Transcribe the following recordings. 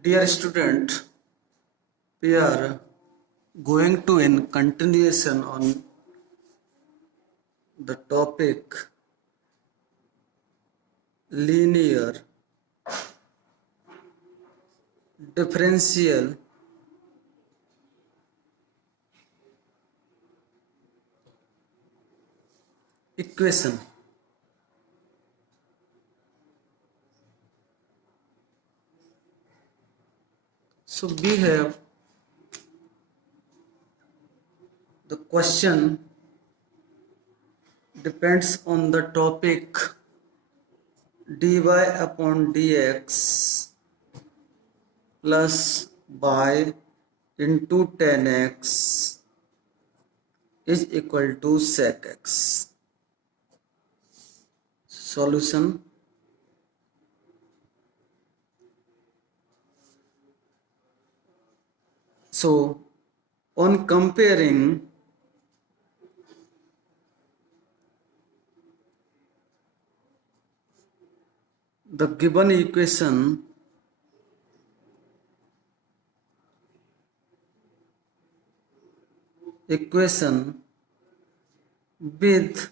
Dear student, we are going to in continuation on the topic linear differential equation. So we have the question depends on the topic dy upon dx plus y into tan x is equal to sec x. Solution. So on comparing the given equation with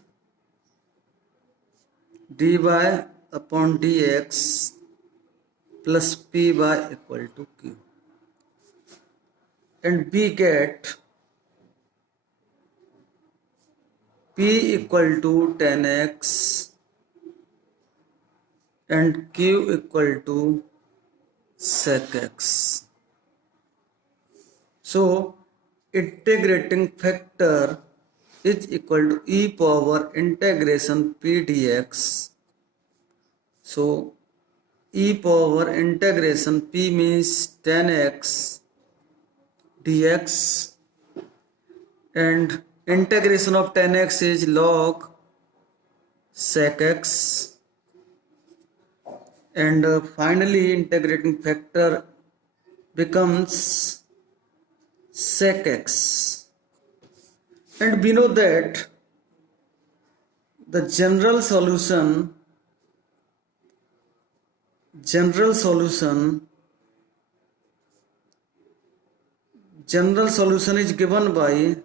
dy upon dx plus py equal to q, and we get p equal to tan x and q equal to sec x. So integrating factor is equal to e power integration p dx. So e power integration p means tan x dx, and integration of tan x is log sec x, and finally integrating factor becomes sec x. And we know that the general solution is given by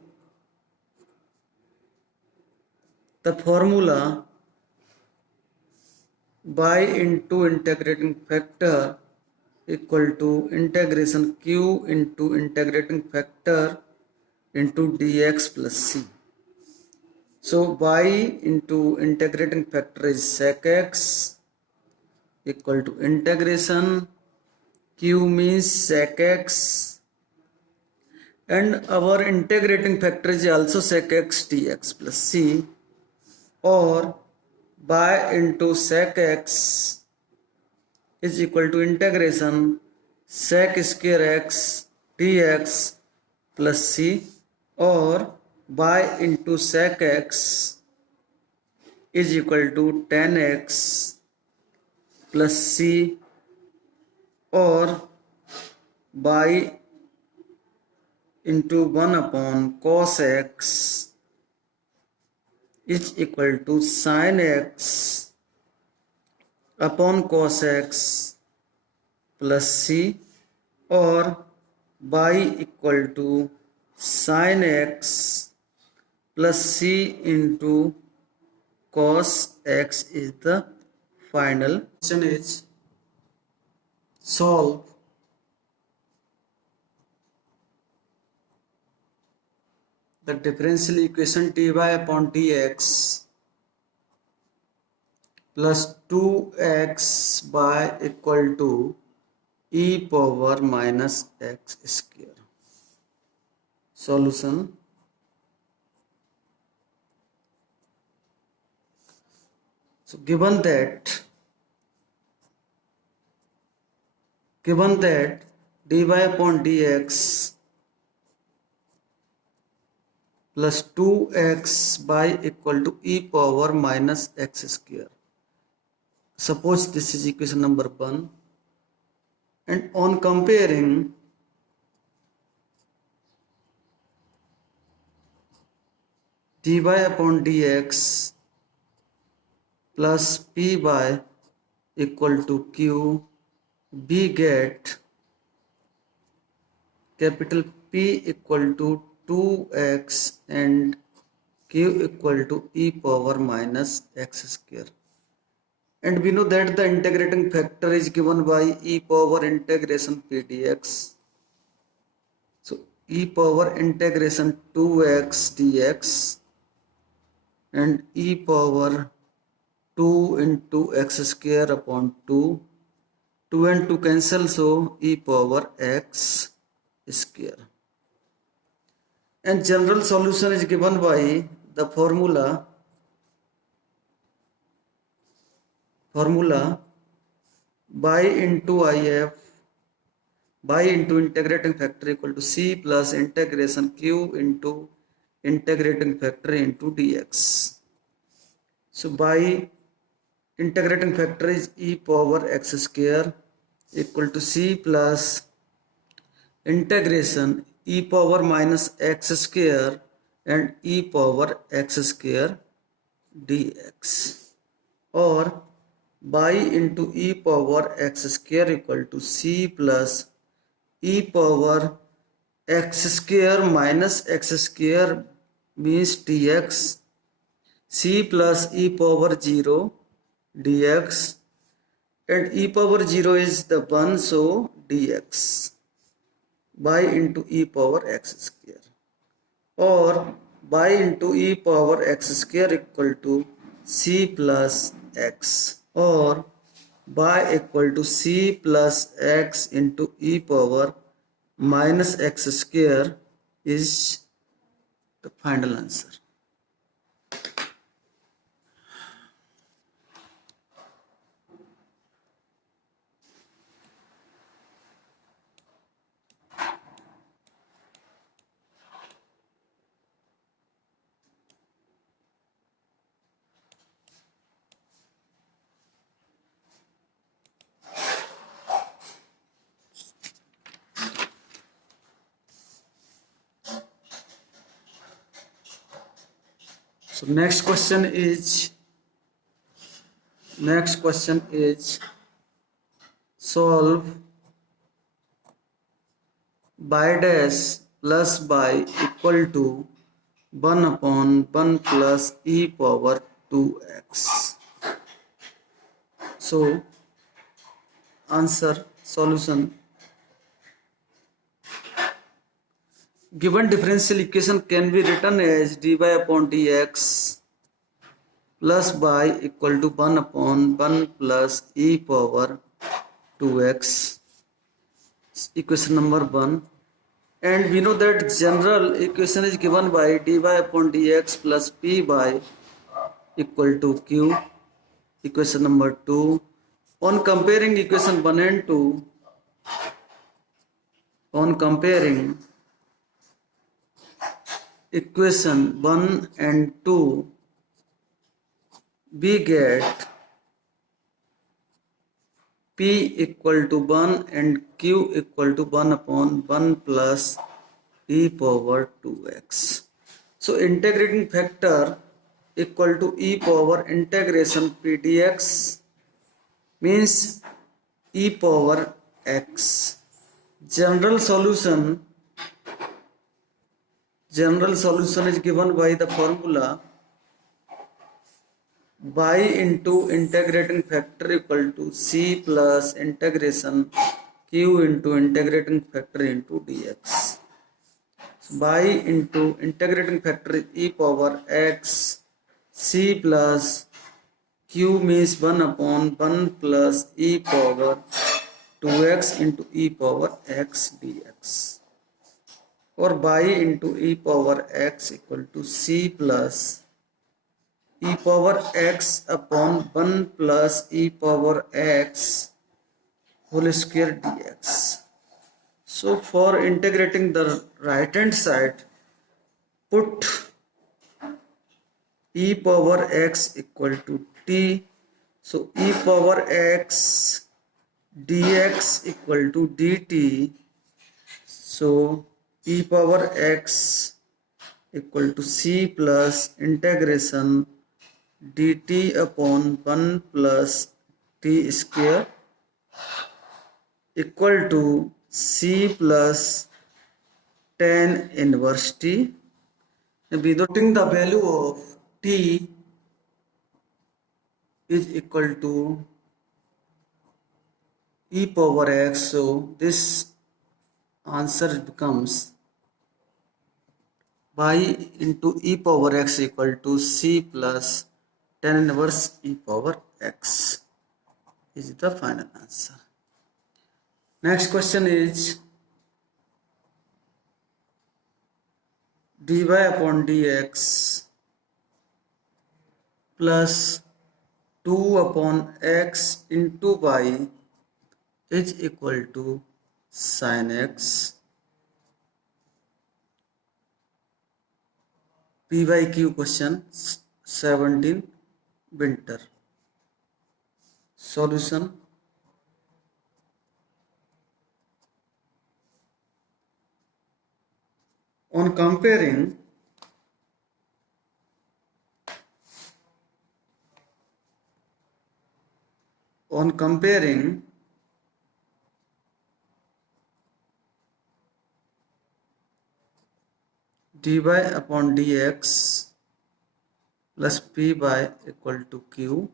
the formula y into integrating factor equal to integration q into integrating factor into dx plus c. So y into integrating factor is sec x equal to integration q means sec x, and our integrating factor is also sec x dx plus c, or y into sec x is equal to integration sec square x dx plus c, or y into sec x is equal to tan x plus c, or y into 1 upon cos x is equal to sin x upon cos x plus c, or y equal to sin x plus c into cos x is the final. Question is solve the differential equation dy upon dx plus 2xy equal to e power minus x square. Solution. So given that dy upon dx plus 2xy equal to e power minus x square. Suppose this is equation number 1, and on comparing dy upon dx plus py equal to q, we get capital P equal to 2x and q equal to e power minus x square. And we know that the integrating factor is given by e power integration p dx. So e power integration 2x dx and e power 2 into x square upon 2. 2 and 2 cancel, so e power x square. And general solution is given by the formula by into if by into integrating factor equal to c plus integration q into integrating factor into dx. So by integrating factor is e power x square equal to c plus integration e power minus x square and e power x square dx, or by into e power x square equal to c plus e power x square minus x square means dx, c plus e power 0 dx, and e power 0 is the 1, so dx by into e power x square, or by into e power x square equal to c plus x, or by equal to c plus x into e power minus x square is the final answer. So next question is solve by dash plus by equal to 1 upon 1 plus e power 2x. So answer solution. Given differential equation can be written as dy upon dx plus by equal to 1 upon 1 plus e power 2x, equation number 1. And we know that general equation is given by dy upon dx plus p by equal to q, equation number 2. On comparing equation 1 and 2, equation 1 and 2, we get p equal to 1 and q equal to 1 upon 1 plus e power 2x. So integrating factor equal to e power integration p dx means e power x. General solution is given by the formula by into integrating factor equal to c plus integration q into integrating factor into dx. So by into integrating factor e power x, c plus q means 1 upon 1 plus e power 2x into e power x dx, or by into e power x equal to c plus e power x upon 1 plus e power x whole square dx. So for integrating the right hand side, put e power x equal to t. So e power x dx equal to dt. So e power x equal to c plus integration dt upon 1 plus t square equal to c plus tan inverse t. Denoting the value of t is equal to e power x. So this answer becomes y into e power x equal to c plus tan inverse e power x is the final answer. Next question is dy upon dx plus 2 upon x into y is equal to sin x. PYQ question 17 winter. Solution. On comparing dy upon dx plus py equal to q,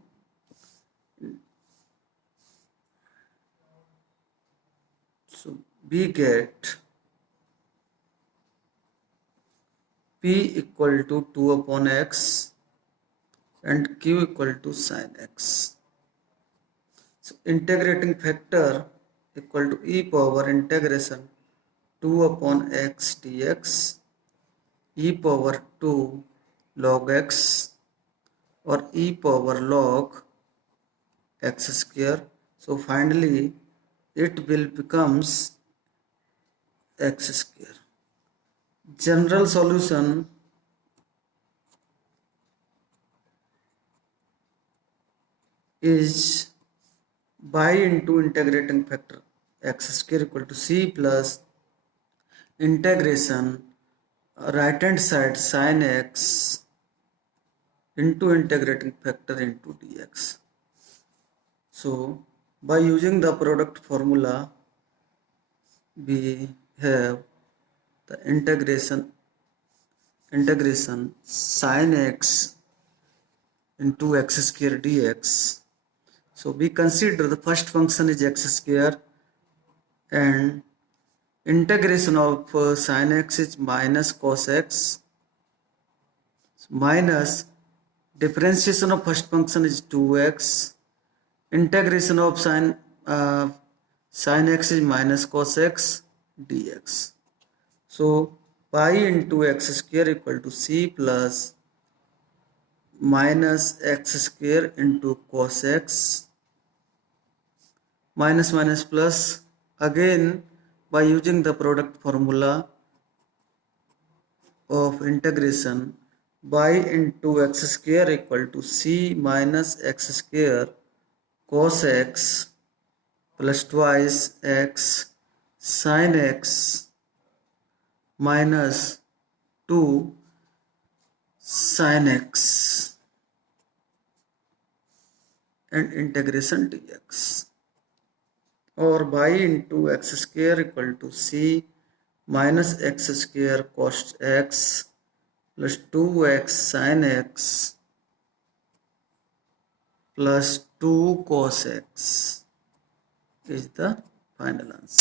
so we get p equal to 2 upon x and q equal to sin x. So integrating factor equal to e power integration 2 upon x dx e power 2 log x or e power log x square. So finally it will becomes x square. General solution is by into integrating factor x square equal to c plus integration right hand side sin x into integrating factor into dx. So by using the product formula we have the integration sin x into x square dx. So we consider the first function is x square and integration of sin x is minus cos x minus differentiation of first function is 2x, integration of sin x is minus cos x dx. So pi into x square equal to c plus minus x square into cos x minus minus plus again by using the product formula of integration by into x square equal to c minus x square cos x plus twice x sin x minus 2 sin x and integration dx, or by into x square equal to c minus x square cos x plus 2x sin x plus 2 cos x is the final answer.